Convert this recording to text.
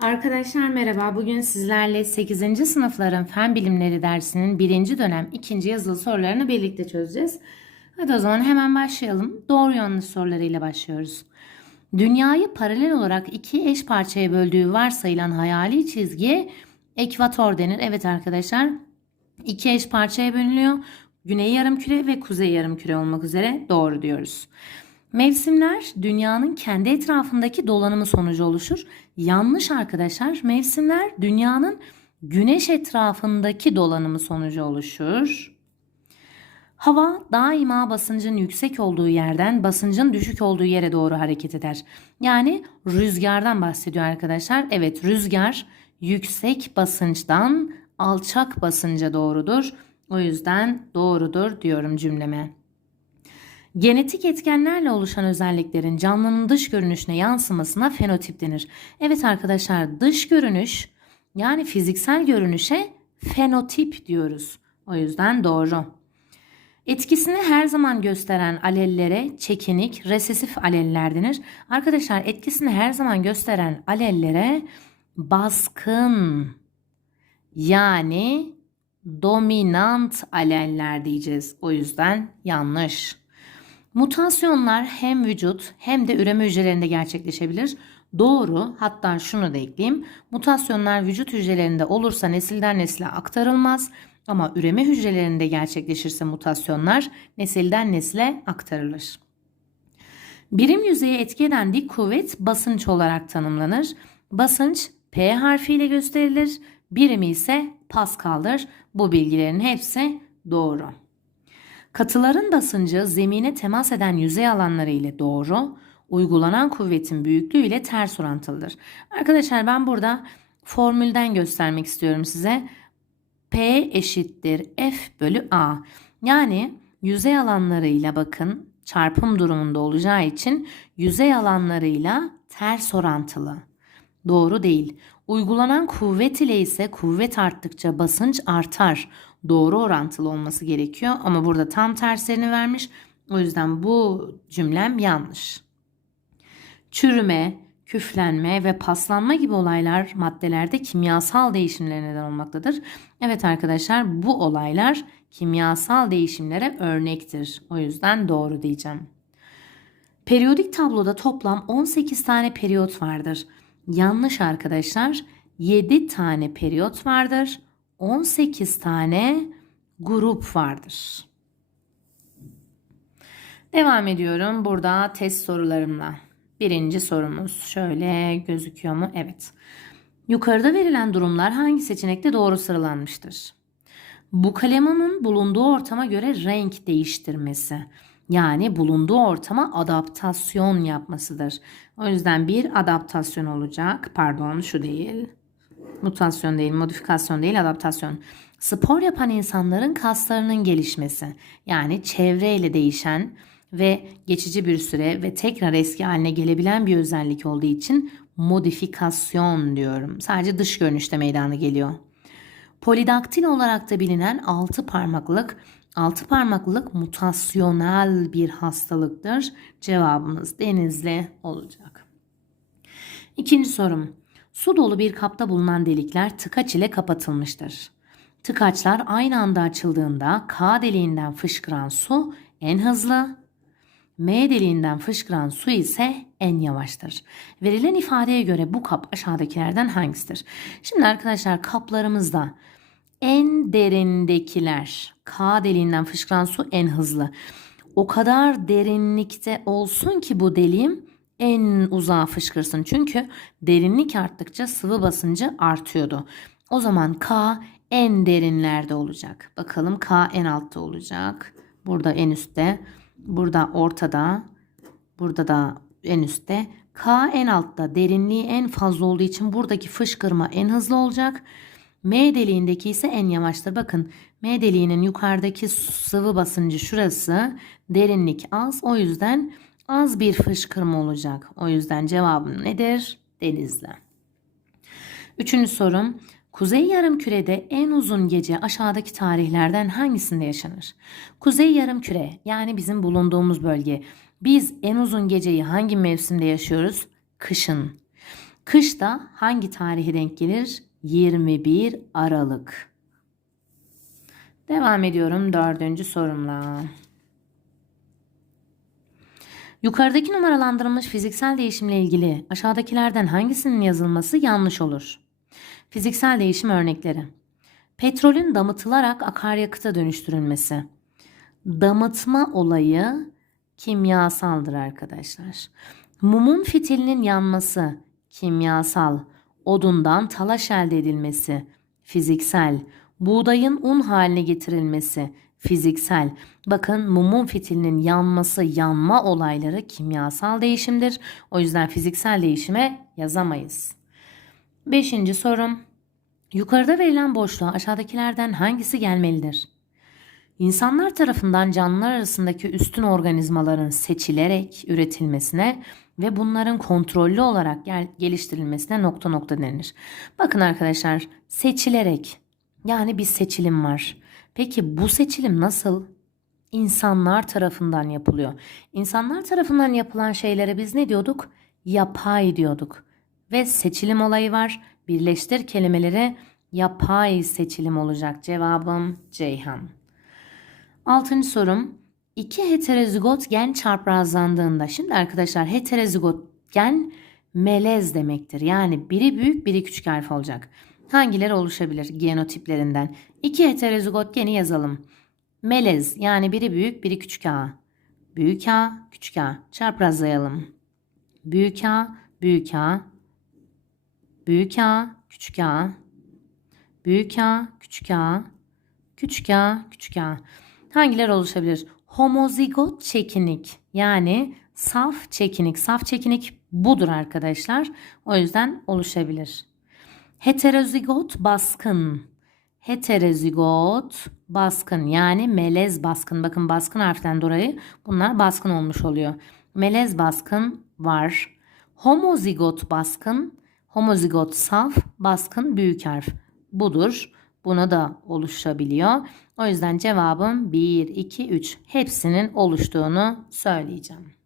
Arkadaşlar merhaba. Bugün sizlerle 8. sınıfların fen bilimleri dersinin 1. dönem 2. yazılı sorularını birlikte çözeceğiz. Hadi o zaman hemen başlayalım. Doğru yanlış sorularıyla başlıyoruz. Dünyayı paralel olarak iki eş parçaya böldüğü varsayılan hayali çizgiye ekvator denir. Evet arkadaşlar iki eş parçaya bölünüyor. Güney yarımküre ve kuzey yarımküre olmak üzere doğru diyoruz. Mevsimler dünyanın kendi etrafındaki dolanımı sonucu oluşur. Yanlış arkadaşlar. Mevsimler dünyanın güneş etrafındaki dolanımı sonucu oluşur. Hava daima basıncın yüksek olduğu yerden basıncın düşük olduğu yere doğru hareket eder. Yani rüzgardan bahsediyor arkadaşlar. Evet rüzgar yüksek basınçtan alçak basınca doğrudur. O yüzden doğrudur diyorum cümleme. Genetik etkenlerle oluşan özelliklerin canlının dış görünüşüne yansımasına fenotip denir. Evet arkadaşlar dış görünüş yani fiziksel görünüşe fenotip diyoruz. O yüzden doğru. Etkisini her zaman gösteren alellere çekinik, resesif aleller denir. Arkadaşlar etkisini her zaman gösteren alellere baskın yani dominant aleller diyeceğiz. O yüzden yanlış. Mutasyonlar hem vücut hem de üreme hücrelerinde gerçekleşebilir. Doğru. Hatta şunu da ekleyeyim. Mutasyonlar vücut hücrelerinde olursa nesilden nesile aktarılmaz. Ama üreme hücrelerinde gerçekleşirse mutasyonlar nesilden nesile aktarılır. Birim yüzeye etki eden dik kuvvet basınç olarak tanımlanır. Basınç P harfiyle gösterilir. Birimi ise Pascal'dır. Bu bilgilerin hepsi doğru. Katıların basıncı zemine temas eden yüzey alanları ile doğru, uygulanan kuvvetin büyüklüğü ile ters orantılıdır. Arkadaşlar ben burada formülden göstermek istiyorum size. P eşittir F bölü A. Yani yüzey alanlarıyla bakın çarpım durumunda olacağı için yüzey alanlarıyla ters orantılı. Doğru değil. Uygulanan kuvvet ile ise kuvvet arttıkça basınç artar. Doğru orantılı olması gerekiyor ama burada tam terslerini vermiş. O yüzden bu cümlem yanlış. Çürüme, küflenme ve paslanma gibi olaylar maddelerde kimyasal değişimlere neden olmaktadır. Evet arkadaşlar bu olaylar kimyasal değişimlere örnektir. O yüzden doğru diyeceğim. Periyodik tabloda toplam 18 tane periyot vardır. Yanlış arkadaşlar. 7 tane periyot vardır. 18 tane grup vardır. Devam ediyorum burada test sorularımla. Birinci sorumuz şöyle gözüküyor mu? Evet. Yukarıda verilen durumlar hangi seçenekte doğru sıralanmıştır? Bu kalemonun bulunduğu ortama göre renk değiştirmesi. Yani bulunduğu ortama adaptasyon yapmasıdır. O yüzden bir adaptasyon olacak. Pardon şu değil. Mutasyon değil, modifikasyon değil, adaptasyon. Spor yapan insanların kaslarının gelişmesi. Yani çevreyle değişen ve geçici bir süre ve tekrar eski haline gelebilen bir özellik olduğu için modifikasyon diyorum. Sadece dış görünüşte meydana geliyor. Polidaktil olarak da bilinen altı parmaklık Altı parmaklılık mutasyonel bir hastalıktır. Cevabımız denizli olacak. İkinci sorum. Su dolu bir kapta bulunan delikler tıkaç ile kapatılmıştır. Tıkaçlar aynı anda açıldığında K deliğinden fışkıran su en hızlı, M deliğinden fışkıran su ise en yavaştır. Verilen ifadeye göre bu kap aşağıdakilerden hangisidir? Şimdi arkadaşlar kaplarımızda en derindekiler K deliğinden fışkıran su en hızlı. O kadar derinlikte olsun ki bu deliğim en uzağa fışkırsın. Çünkü derinlik arttıkça sıvı basıncı artıyordu. O zaman K en derinlerde olacak. Bakalım K en altta olacak. Burada en üstte. Burada ortada. Burada da en üstte. K en altta. Derinliği en fazla olduğu için buradaki fışkırma en hızlı olacak. M deliğindeki ise en yavaştır. Bakın M deliğinin yukarıdaki sıvı basıncı şurası. Derinlik az. O yüzden az bir fışkırma olacak. O yüzden cevabım nedir? Denizli. Üçüncü sorum. Kuzey yarımkürede en uzun gece aşağıdaki tarihlerden hangisinde yaşanır? Kuzey yarımküre yani bizim bulunduğumuz bölge. Biz en uzun geceyi hangi mevsimde yaşıyoruz? Kışın. Kışta hangi tarihe denk gelir? 21 Aralık. Devam ediyorum dördüncü sorumla. Yukarıdaki numaralandırılmış fiziksel değişimle ilgili aşağıdakilerden hangisinin yazılması yanlış olur? Fiziksel değişim örnekleri. Petrolün damıtılarak akaryakıta dönüştürülmesi. Damıtma olayı kimyasaldır arkadaşlar. Mumun fitilinin yanması kimyasal. Odundan talaş elde edilmesi fiziksel. Buğdayın un haline getirilmesi fiziksel. Bakın mumun fitilinin yanması, yanma olayları kimyasal değişimdir. O yüzden fiziksel değişime yazamayız. Beşinci sorum. Yukarıda verilen boşluğa aşağıdakilerden hangisi gelmelidir? İnsanlar tarafından canlılar arasındaki üstün organizmaların seçilerek üretilmesine ve bunların kontrollü olarak gel- geliştirilmesine nokta nokta denir. Bakın arkadaşlar seçilerek yani bir seçilim var. Peki bu seçilim nasıl? İnsanlar tarafından yapılıyor. İnsanlar tarafından yapılan şeylere biz ne diyorduk? Yapay diyorduk. Ve seçilim olayı var. Birleştir kelimeleri yapay seçilim olacak. Cevabım Ceyhan. Altıncı sorum. İki heterozigot gen çaprazlandığında. Şimdi arkadaşlar heterozigot gen melez demektir. Yani biri büyük biri küçük harf olacak. Hangileri oluşabilir genotiplerinden? İki heterozigot geni yazalım. Melez yani biri büyük biri küçük a. Büyük a küçük a. Çaprazlayalım. Büyük a büyük a. Büyük a küçük a. Büyük a küçük a. Küçük a küçük a. Hangileri oluşabilir? Homozigot çekinik yani saf çekinik. Saf çekinik budur arkadaşlar. O yüzden oluşabilir. Heterozigot baskın. Heterozigot baskın yani melez baskın. Bakın baskın harften dolayı bunlar baskın olmuş oluyor. Melez baskın var. Homozigot baskın. Homozigot saf, baskın büyük harf. Budur. Buna da oluşabiliyor. O yüzden cevabım 1, 2, 3 hepsinin oluştuğunu söyleyeceğim.